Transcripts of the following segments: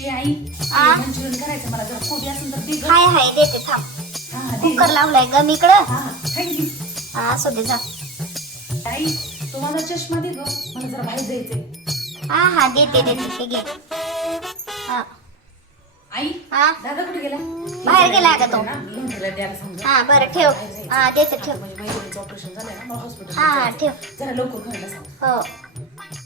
She I? Manchurian करायचं मला जरा कोबी असेल तर. हाय हाय देते थांब. कुकर लावलाय ग मी इकडं. हा, थँक्यू हा असू दे जा. आई तू माझा चष्मा दे ग. मला जरा बाहेर जायचंय. हा हा देते देते हे घे. हा. आई हा? दादा कुठे गेला? बाहेर गेला का तो? ना, लंडनला द्यायला सांगू. हा बरं ठेव. हा देते ठेव. म्हणजे मैत्रिणीचं ऑपरेशन झालंय ना मला हा, हा, ठेव. जरा लवकर सांग. हो. आई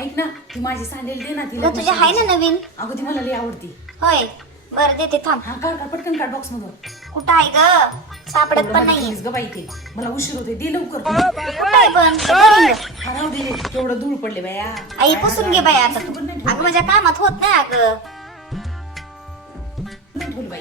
ऐक ना ती माझी सँडल दे ना तिला ग तुझ्या हाय ना नवीन? अगं ती मला लई आवडती. होय बरं देते थांब. हा काढ काढ पटकन काढ बॉक्स मधून. कुठं आहे ग? सापडत पण नाहीये. ग बाई ते. मला उशीर होते दे लवकर. कुठं आहे पण ते भरून घे. हा, राहू दे तेवढं धूळ पडले बाया. आई पुसून घे बाई आता तू. अगं. माझ्या कामात होत नाही अगं. नाही ठेवलं बाई.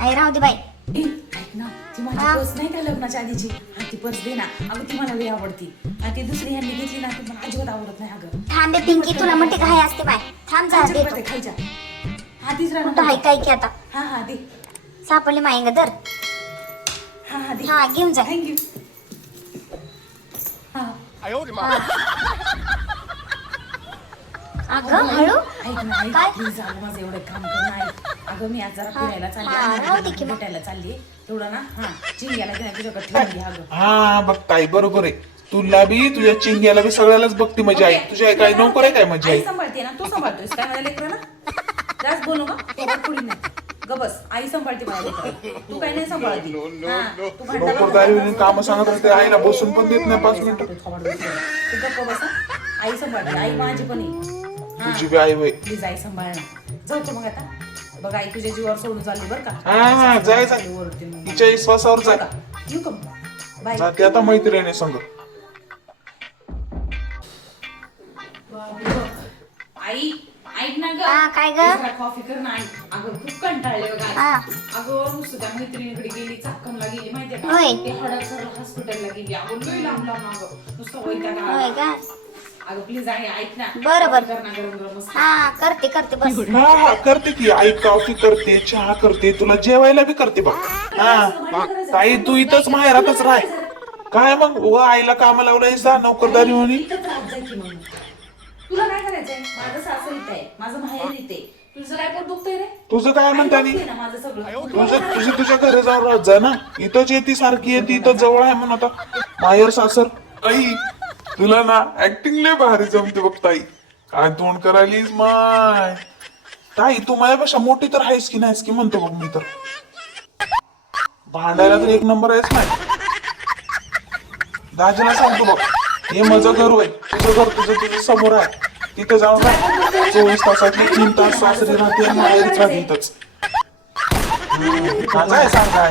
आई राहू दे बाई. ए, ऐक ना ती माझी हा? पर्स नाही का लग्नाच्या आधीची? हा ती पर्स दे ना. अगं ती मला लई आवडती. आणि ती दुसरी ह्यांनी घेतली ना ती मला अजिबात आवडत नाही अगं. थांबे पिंकी तुला म्हणते काय असते बाय. थांब जा बरं, खायच्या हा तिसरा कुठं आहे नंबर काय की आता? हा हा दे. सापडले मायंग दर हा हा दे. हा घेऊन जा. थँक्यू हा. अगं हळू. ऐक ना ऐक. काय? प्लीज अगं माझं एवढं काम कर ना ऐक. अगं मी आज जरा फिरायला चालली. भेटायला चालली. तेवढं ना हा चिंग्याला घ्या तुझ्याकडे ठेवून घे अगं हा बघ ताई बरोबर आहे. तुला बी तुझ्या चिंग्याला बी सगळ्यालाच बघती माझी आई ओके. तुझी आई काय नोकर आहे काय माझी आई आई सांभाळते ना तू सांभाळतोयस काय माझ्या लेकरं ना? जास्त बोलू का? तोबाट पुढे नाही. ग बस आई सांभाळते माझ्या लेकरं. तू काय नाही सांभाळते. हा, तू नोकरदारी काम सांगत राहते आईला बसून पण देत नाही पाच मिनिटं. तू गप्प बस हा. आई सांभाळते आई माझी पण आहे. हा. तुझी बी आई वय प्लीज आई सांभाळ ना. जाऊ मग आता. बघ आई तुझ्या जीवावर सोडून चालली बरं का हा हा जाय जाय आई ओरडते मग. तिच्या विश्वासावर जाऊ जाय का? येऊ का मग? बाय जाते आता मैत्रिणी संग आई ऐक ना ग हा, काय ग? जरा कॉफी कर ना आई अगं खूप कंटाळले बघ. हा. अगं नुसतं त्या मैत्रिणीकडे गेली चाक्कमला गेली माहितीये का होय. ते हडपसर हॉस्पिटलला गेली अगं लई लांब लांब अगं नुसतं वैताग आला. का अगं प्लीज आई ऐक ना. बरं, बरं. कर ना गरम गरम मस्त. हा करते करते बस. हा हा करते की आई कॉफी करते चहा करते तुला जेवायला बी करते बघ. हा ताई तू इथंच माहेरातच राह. काय मग व आईला कामाला लावलंय जा नोकरदारी म्हणे. इथंच राहत जाय की मग तुला काय करायचंय? माझं सासर इथे आहे. माझं माहेर इथे. तुझं काय पोट दुखतंय रे? तुझं काय म्हणता आई नी बघते ना माझं सगळं. तुझं तुझी तुझ्या घरी जाऊन राहत जा ना. इथंच येते सारखी येते इथं जवळ आहे म्हणून आता. माहेर सासर. आई तुला ना ऍक्टिंग लय भारी जमते बघ ताई. काय तोंड करायलीस माय? ताई तू माझ्यापेक्षा मोठी तर आहेस की नाहीस की म्हणतो बघ मी तर. भांडायला तर एक नंबर आहेस नाही दाजीला सांगतो बघ हे माझं घर होय तुझं घर तुझं तुझं समोर आहे. तिथं जाऊन राह चोवीस तासातले तीन तास सासरी राहते माहेरीच राहते इथंच. आहे सांगा.